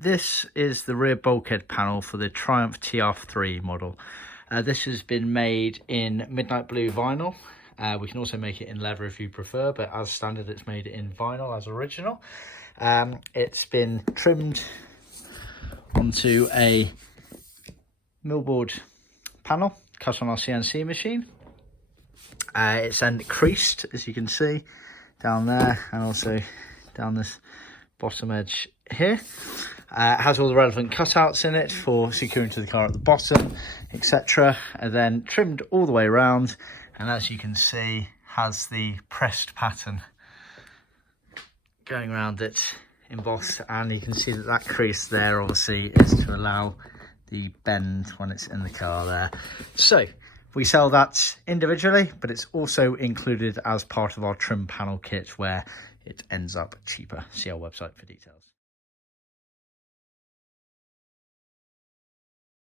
This is the rear bulkhead panel for the Triumph TR3 model. This has been made in midnight blue vinyl. We can also make it in leather if you prefer, but as standard it's made in vinyl as original. It's been trimmed onto a millboard panel cut on our CNC machine. It's then creased, as you can see, down there and also down this bottom edge here. It has all the relevant cutouts in it for securing to the car at the bottom, etc. And then trimmed all the way around, and as you can see, has the pressed pattern going around it embossed, and you can see that that crease there obviously is to allow the bend when it's in the car there. So we sell that individually, but it's also included as part of our trim panel kit where it ends up cheaper. See our website for details.